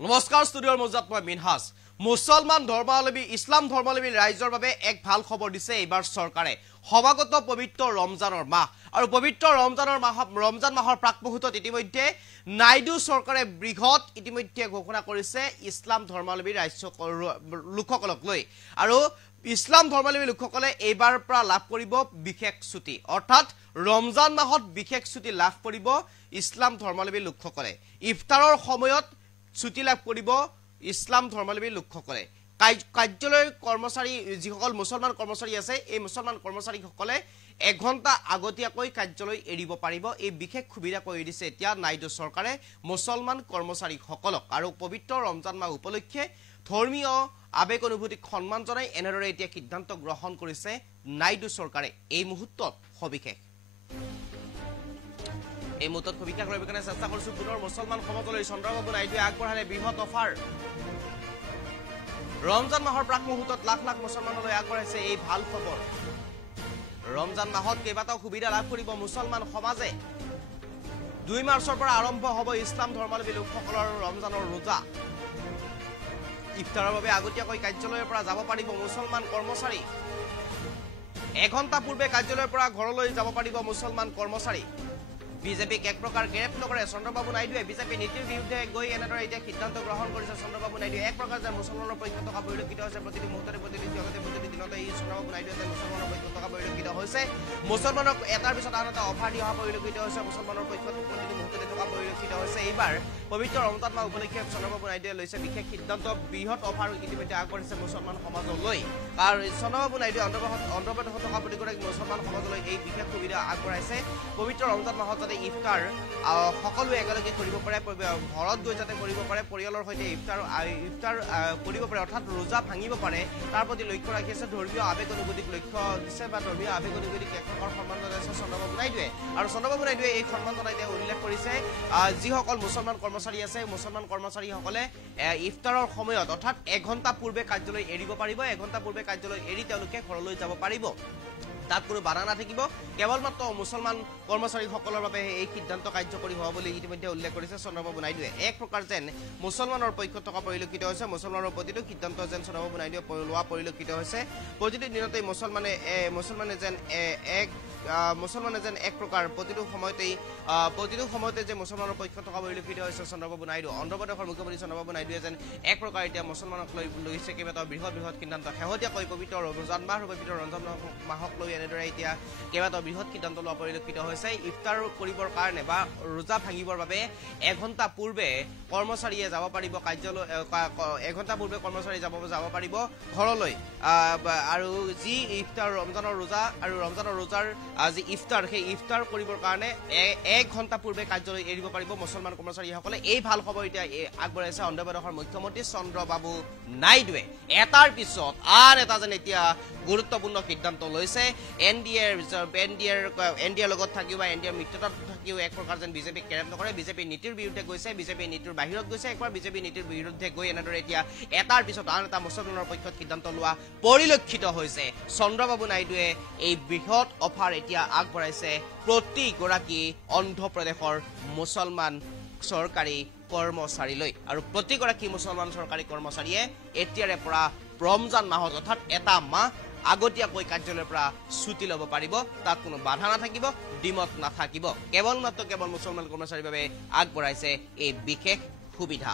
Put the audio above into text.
নমস্কাৰ ষ্টুডিঅ'ৰ মজাত মই মিনহাজ মুছলমান ধৰ্মাৱলম্বী ইছলাম ধৰ্মাৱলম্বী ৰাইজৰ বাবে এক ভাল খবৰ দিছে এইবাৰ চৰকাৰে সমাগত পবিত্ৰ ৰমজানৰ মাহ আৰু পবিত্ৰ ৰমজান মাহৰ প্ৰাকমুহূৰ্তত ইতিমধ্যে নাইডু চৰকাৰে বৃহৎ ইতিমধ্যে ঘোষণা কৰিছে ইছলাম ধৰ্মাৱলম্বী লোকসকলক লৈ আৰু ইছলাম ধৰ্মাৱলম্বী লোকসকলে এইবাৰ পৰা লাভ কৰিব বিশেষ ছুটি অৰ্থাৎ ৰমজান মাহত বিশেষ ছুটি লাভ কৰিব ইছলাম ধৰ্মাৱলম্বী লোকসকলে ইফতাৰৰ সময়ত ছুটি লাভ কৰিব ইছলাম ধৰ্মাৱলম্বী লোকসকলে কাৰ্যালয়ৰ কৰ্মচাৰী যিসকল মুছলমান কৰ্মচাৰী আছে এই মুছলমান কৰ্মচাৰীসকলে এঘণ্টা আগতীয়াকৈ কাৰ্যালয় এৰিব পাৰিব এই বিশেষ সুবিধা কৰি দিছে এতিয়া নাইডু চৰকাৰে মুছলমান কৰ্মচাৰীসকলক আৰু পবিত্ৰ ৰমজান মাহ উপলক্ষে ধৰ্মীয় আবেগ অনুভূতিক সন্মান জনাই এনেদৰে এতিয়া সিদ্ধান্ত গ্ৰহণ কৰিছে নাইডু চৰকাৰে এই মুহূৰ্তত সবিশেষ এই মুহূৰ্তত সবিশেষ ৰহিবৰ কাৰণে চেষ্টা কৰিছো পুনৰ মুছলমান সমাজলৈ চন্দ্ৰবাবু নাইডুৱে আগবঢ়ালে বৃহৎ অফাৰ ৰমজান মাহৰ প্ৰাক মুহূৰ্তত লাখ লাখ মুছলমানলৈ আগবঢ়াইছে এই ভাল খবৰ ৰমজান মাহত কেইবাটাও সুবিধা লাভ কৰিব মুছলমান সমাজে 2 মাৰ্চৰ পৰা আৰম্ভ হ'ব ইছলাম ধৰ্মাৱলম্বী লোকসকলৰ ৰমজানৰ ৰোজা ইফতাৰৰ বাবে আগতীয়াকৈ কাৰ্যালয়ৰ পৰা যাব পাৰিব মুছলমান কৰ্মচাৰী এঘণ্টা পূৰ্বে কাৰ্যালয়ৰ পৰা ঘৰলৈ যাব পাৰিব মুছলমান কৰ্মচাৰী বিজেপিক এক প্ৰকাৰ গ্ৰেপ নকৰে চন্দ্ৰবাবু নাইডুৱে বিজেপি নীতিৰ বিৰুদ্ধে গৈ এনেদৰে এতিয়া সিদ্ধান্ত গ্ৰহণ কৰিছে চন্দ্ৰবাবু নাইডুৱে এক প্ৰকাৰ যে মুছলমানৰ পক্ষত থকা পৰিলক্ষিত হৈছে প্ৰতিটো মুহূৰ্ততে প্ৰতিটো জগতে প্ৰতিটো দিনতে এই চন্দ্ৰবাবু নাইডুৱে যে মুছলমানৰ পক্ষত থকা পৰিলক্ষিত হৈছে মুছলমানক এটাৰ পিছত আন এটা অফাৰ দিয়া পৰিলক্ষিত হৈছে মুছলমানৰ পক্ষত প্ৰতিটো মুহূৰ্ততে থকা পৰিলক্ষিত হৈছে এইবাৰ পবিত্ৰ ৰমজান মাহ উপলক্ষে চন্দ্ৰবাবু নাইডুৱে লৈছে বিশেষ সিদ্ধান্ত বৃহৎ অফাৰ ইতিমধ্যে আগবঢ়াইছে মুছলমান সমাজলৈ আৰু চন্দ্ৰবাবু নাইডুৱে অন্ধ্ৰপ্ৰদেশত থকা প্ৰতিগৰাকী মুছলমান সমাজলৈ এই বিশেষ সুবিধা আগবঢ়াইছে পবিত্ৰ ৰমজান মাহত ইফতাৰ সকলোৱে একেলগে কৰিব পাৰে ঘৰত গৈ যাতে কৰিব পাৰে পৰিয়ালৰ সৈতে ইফতাৰ কৰিব পাৰে অৰ্থাৎ ৰোজা ভাঙিব পাৰে তাৰ প্ৰতি লক্ষ্য ৰাখি আছে ধৰ্মীয় আবেগ অনুভূতিক লক্ষ্য দিছে বা ধৰ্মীয় আবেগ অনুভূতিক এক প্ৰকাৰ সন্মান জনাইছে চন্দ্ৰবাবু নাইডুৱে আৰু চন্দ্ৰবাবু নাইডুৱে এই সন্মান জনাই তেওঁ উল্লেখ কৰিছে যিসকল মুছলমান কৰ্মচাৰী আছে মুছলমান কৰ্মচাৰীসকলে ইফতাৰৰ সময়ত অৰ্থাৎ এঘণ্টা পূৰ্বে কাৰ্যালয় এৰিব পাৰিব এঘণ্টা পূৰ্বে কাৰ্যালয় এৰি তেওঁলোকে ঘৰলৈ যাব পাৰিব তাত কোনো বাধা নাথাকিব কেৱল মাত্ৰ মুছলমান কৰ্মচাৰীসকলৰ বাবে এই সিদ্ধান্ত কাৰ্যকৰী হোৱা বুলি ইতিমধ্যে উল্লেখ কৰিছে চন্দ্ৰবাবু নাইডুৱে এক প্ৰকাৰ যেন মুছলমানৰ পক্ষত থকা পৰিলক্ষিত হৈছে মুছলমানৰ প্ৰতিটো সিদ্ধান্ত যেন চন্দ্ৰবাবু নাইডুৱে লোৱা পৰিলক্ষিত হৈছে প্ৰতিটো দিনতে মুছলমানে যেন এক প্ৰকাৰ প্ৰতিটো সময়তে যে মুছলমানৰ পক্ষত থকা পৰিলক্ষিত হৈছে চন্দ্ৰবাবু নাইডু অন্ধ্ৰপ্ৰদেশৰ মুখ্যমন্ত্ৰী চন্দ্ৰবাবু নাইডুৱে যেন এক প্ৰকাৰ এতিয়া মুছলমানক লৈ লৈছে কেইবাটাও বৃহৎ সিদ্ধান্ত শেহতীয়াকৈ পবিত্ৰ ৰমজান মাহক লৈ এনেদৰে এতিয়া কেইবাটাও বৃহৎ সিদ্ধান্ত লোৱা পৰিলক্ষিত হৈছে ইফতাৰ কৰিবৰ কাৰণে বা ৰোজা ভাঙিবৰ বাবে এঘণ্টা পূৰ্বে কৰ্মচাৰীয়ে যাব পাৰিব কাৰ্যালয় এঘণ্টা পূৰ্বে কৰ্মচাৰী যাব পাৰিব ঘৰলৈ আৰু যি ইফতাৰ ৰমজানৰ ৰোজা আৰু ৰমজানৰ ৰোজাৰ যি ইফতাৰ সেই ইফতাৰ কৰিবৰ কাৰণে 1 ঘণ্টা পূৰ্বে কাৰ্যালয় এৰিব পাৰিব মুছলমান কৰ্মচাৰীসকলে এই ভাল খবৰ এতিয়া আগবঢ়াইছে অন্ধ্ৰপ্ৰদেশৰ মুখ্যমন্ত্ৰী চন্দ্ৰবাবু নাইডুৱে এটাৰ পিছত আন এটা যেন এতিয়া গুৰুত্বপূৰ্ণ সিদ্ধান্ত লৈছে এনডিএৰ লগত থাকিও বা এনডিএৰ মিত্ৰতাত থাকিও এক প্ৰকাৰ যেন বিজেপিক কেৰেপ নকৰে বিজেপিৰ নীতিৰ বিৰুদ্ধে গৈছে বিজেপিৰ নীতিৰ বাহিৰত গৈছে একবাৰ বিজেপিৰ নীতিৰ বিৰুদ্ধে গৈ এনেদৰে এতিয়া এটাৰ পিছত আন এটা মুছলমানৰ পক্ষত সিদ্ধান্ত লোৱা পৰিলক্ষিত হৈছে চন্দ্ৰবাবু নাইডুৱে এই বৃহৎ অফাৰ এতিয়া আগবঢ়াইছে প্ৰতিগৰাকী অন্ধ্ৰপ্ৰদেশৰ মুছলমান চৰকাৰী কৰ্মচাৰীলৈ আৰু প্ৰতিগৰাকী মুছলমান চৰকাৰী কৰ্মচাৰীয়ে এতিয়াৰে পৰা ৰমজান মাহত অৰ্থাৎ এটা মাহ আগতীয়াকৈ কাৰ্যালয়ৰ পৰা ছুটি ল'ব পাৰিব তাত কোনো বাধা নাথাকিব ডিমত নাথাকিব কেৱল মুছলমান কৰ্মচাৰীৰ বাবে আগবঢ়াইছে এই বিশেষ সুবিধা